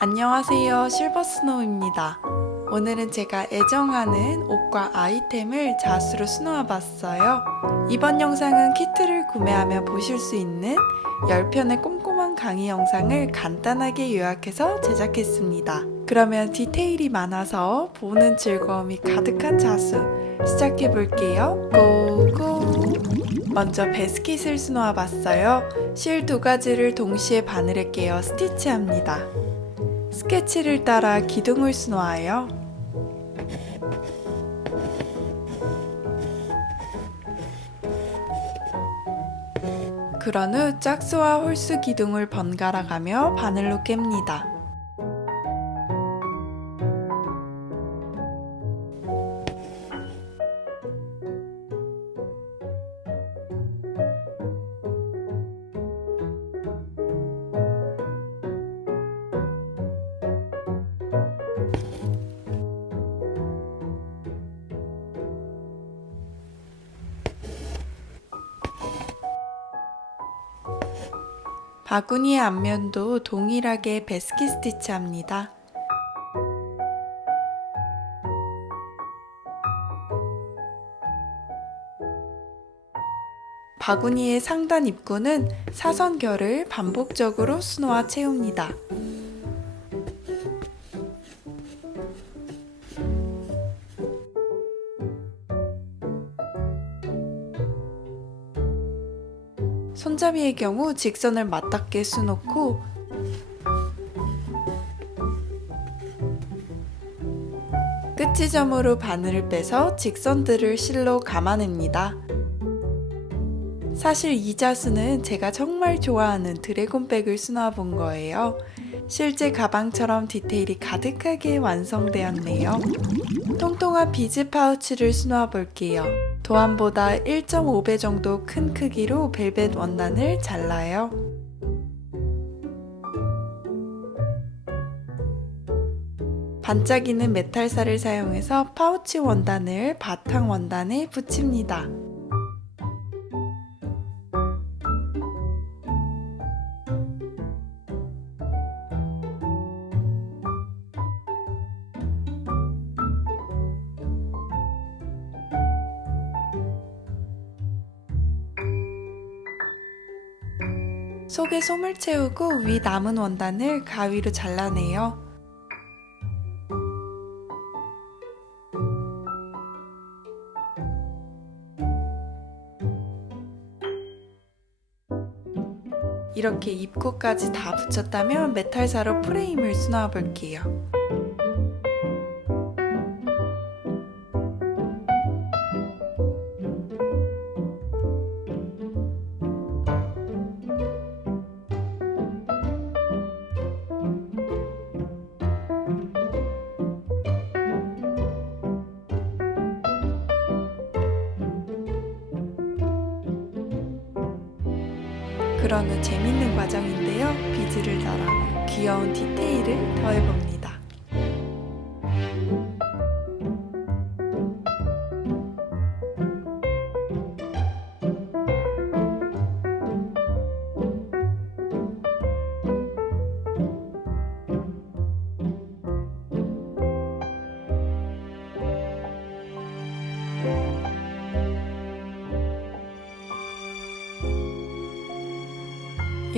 안녕하세요, 실버스노우입니다. 오늘은 제가 애정하는 옷과 아이템을 자수로 수놓아 봤어요. 이번 영상은 키트를 구매하며 보실 수 있는 10편의 꼼꼼한 강의 영상을 간단하게 요약해서 제작했습니다. 그러면 디테일이 많아서 보는 즐거움이 가득한 자수 시작해 볼게요. 고고! 먼저 베스킷을 수놓아 봤어요. 실 2가지를 동시에 바늘에 깨어 스티치합니다. 스케치를 따라 기둥을 수놓아요. 그런 후 짝수와 홀수 기둥을 번갈아 가며 바늘로 깹니다. 바구니의 앞면도 동일하게 베스킷 스티치합니다. 바구니의 상단 입구는 사선결을 반복적으로 수놓아 채웁니다. 손잡이의 경우 직선을 맞닿게 수놓고 끝 지점으로 바늘을 빼서 직선들을 실로 감아냅니다. 사실 이 자수는 제가 정말 좋아하는 드래곤백을 수놓아 본 거예요. 실제 가방처럼 디테일이 가득하게 완성되었네요. 통통한 비즈 파우치를 수놓아 볼게요. 도안보다 1.5배 정도 큰 크기로 벨벳 원단을 잘라요. 반짝이는 메탈살을 사용해서 파우치 원단을 바탕 원단에 붙입니다. 속에 솜을 채우고 위 남은 원단을 가위로 잘라내요. 이렇게 입구까지 다 붙였다면 메탈사로 프레임을 수놓아 볼게요. 그런 후 재밌는 과정인데요. 비즈를 달아 귀여운 디테일을 더해봅니다.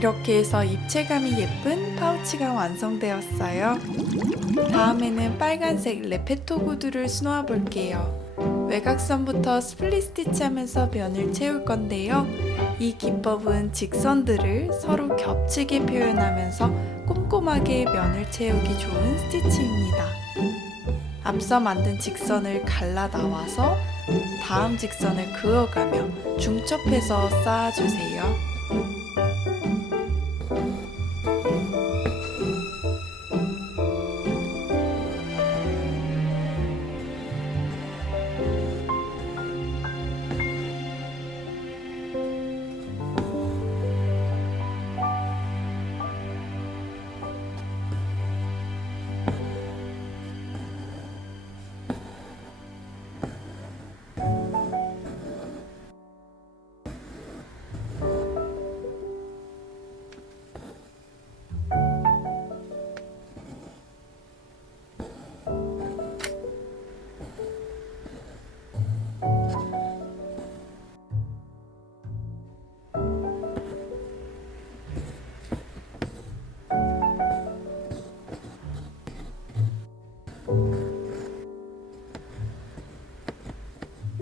이렇게 해서 입체감이 예쁜 파우치가 완성되었어요. 다음에는 빨간색 레페토 구두를 수놓아 볼게요. 외곽선부터 스플릿 스티치하면서 면을 채울 건데요. 이 기법은 직선들을 서로 겹치게 표현하면서 꼼꼼하게 면을 채우기 좋은 스티치입니다. 앞서 만든 직선을 갈라 나와서 다음 직선을 그어가며 중첩해서 쌓아주세요.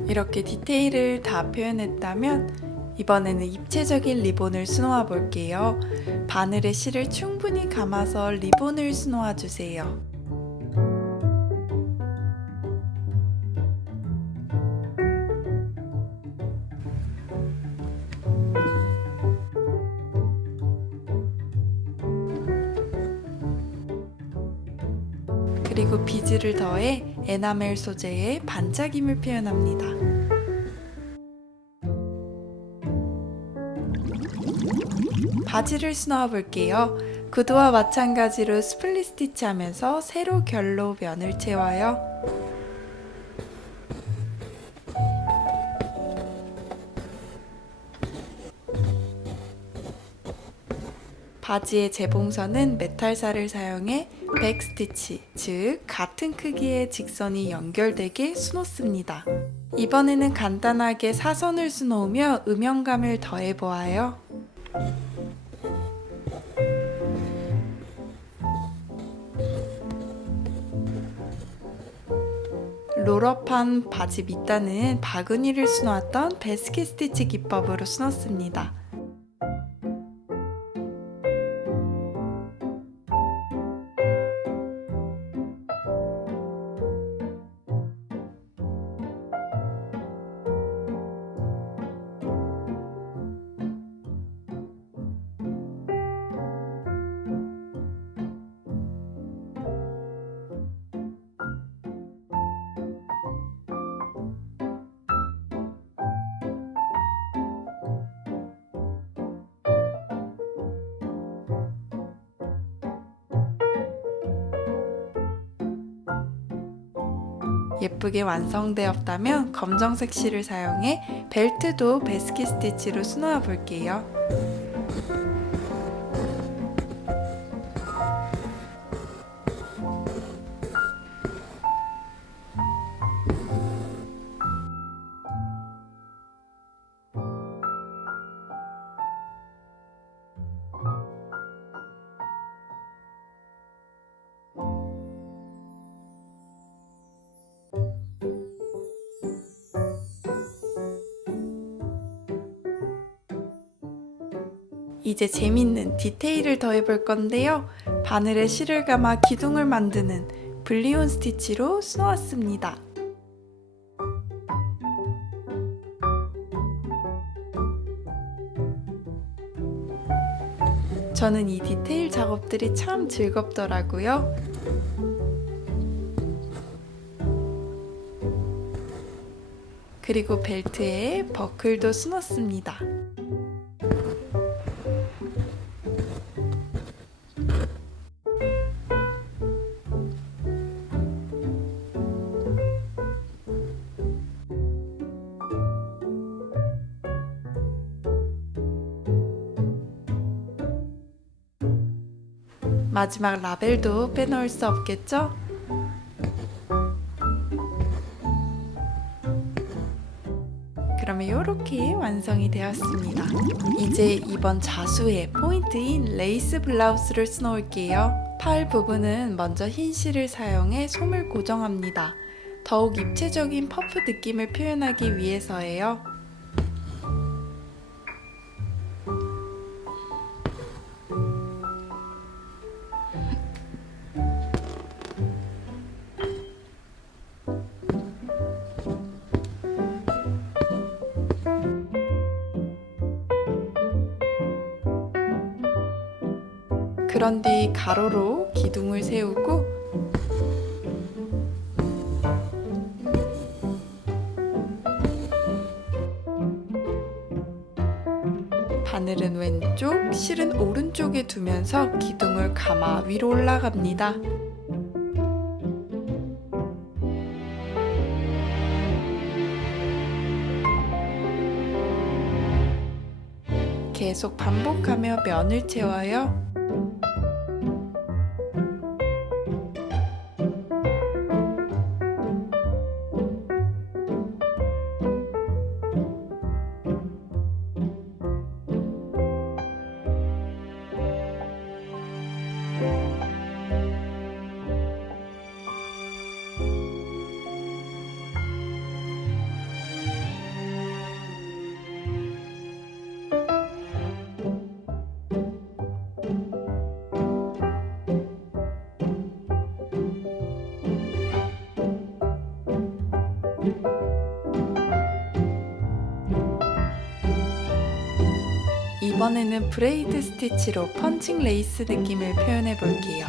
이렇게 디테일을 다 표현했다면 이번에는 입체적인 리본을 수놓아 볼게요. 바늘에 실을 충분히 감아서 리본을 수놓아 주세요. 그리고 비즈를 더해 에나멜 소재의 반짝임을 표현합니다. 바지를 수놓아 볼게요. 구두와 마찬가지로 스플릿 스티치 하면서 세로 결로 면을 채워요. 바지의 재봉선은 메탈살을 사용해 백스티치, 즉 같은 크기의 직선이 연결되게 수놓습니다. 이번에는 간단하게 사선을 수놓으며 음영감을 더해보아요. 롤업한 바지 밑단은 바구니를 수놓았던 베스킷 스티치 기법으로 수놓습니다. 예쁘게 완성되었다면 검정색 실을 사용해 벨트도 베스킷 스티치로 수놓아 볼게요. 이제 재밌는 디테일을 더해볼 건데요. 바늘에 실을 감아 기둥을 만드는 블리온 스티치로 수놓았습니다. 저는 이 디테일 작업들이 참 즐겁더라고요. 그리고 벨트에 버클도 수놓습니다. 마지막 라벨도 빼놓을 수 없겠죠? 그러면 이렇게 완성이 되었습니다. 이제 이번 자수의 포인트인 레이스 블라우스를 수놓을게요. 팔 부분은 먼저 흰 실을 사용해 솜을 고정합니다. 더욱 입체적인 퍼프 느낌을 표현하기 위해서예요. 그런 뒤 가로로 기둥을 세우고 바늘은 왼쪽, 실은 오른쪽에 두면서 기둥을 감아 위로 올라갑니다. 계속 반복하며 면을 채워요. 이번에는 브레이드 스티치로 펀칭 레이스 느낌을 표현해 볼게요.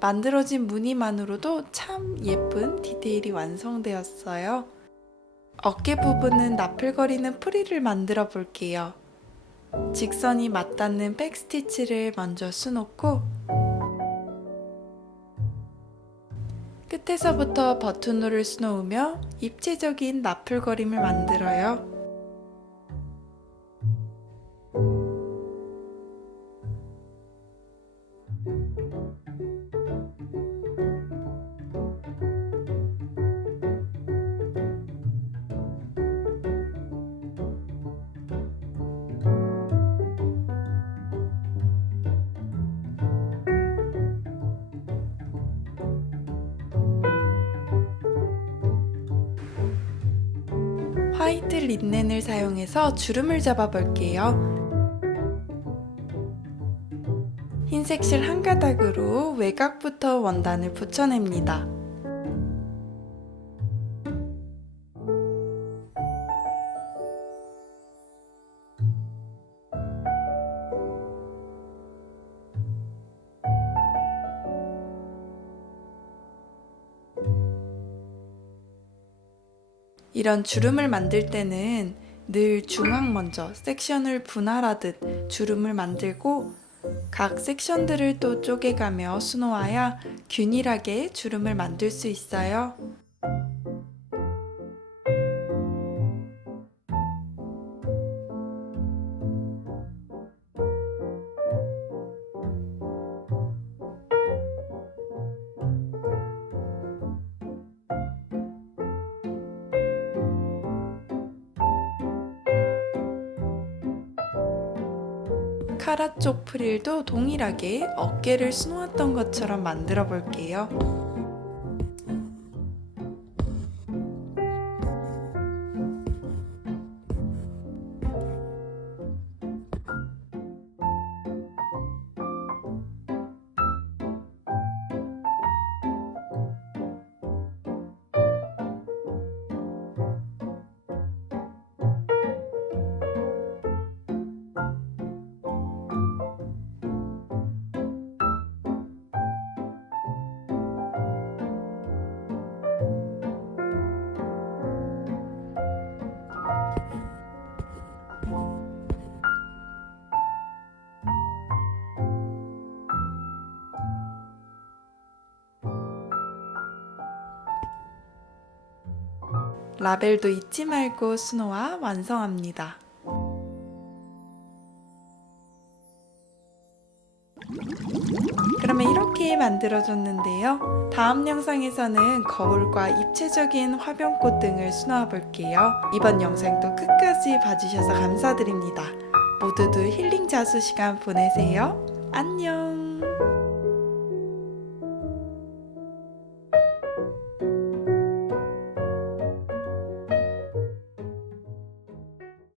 만들어진 무늬만으로도 참 예쁜 디테일이 완성되었어요. 어깨 부분은 나풀거리는 프릴을 만들어 볼게요. 직선이 맞닿는 백스티치를 먼저 수놓고 끝에서부터 버튼홀을 수놓으며 입체적인 나풀거림을 만들어요. 화이트 린넨을 사용해서 주름을 잡아 볼게요. 흰색 실 한 가닥으로 외곽부터 원단을 붙여냅니다. 이런 주름을 만들 때는 늘 중앙 먼저 섹션을 분할하듯 주름을 만들고 각 섹션들을 또 쪼개가며 수놓아야 균일하게 주름을 만들 수 있어요. 카라 쪽 프릴도 동일하게 어깨를 수놓았던 것처럼 만들어 볼게요. 라벨도 잊지 말고 수놓아 완성합니다. 그러면 이렇게 만들어줬는데요. 다음 영상에서는 거울과 입체적인 화병꽃 등을 수놓아 볼게요. 이번 영상도 끝까지 봐주셔서 감사드립니다. 모두들 힐링 자수 시간 보내세요. 안녕.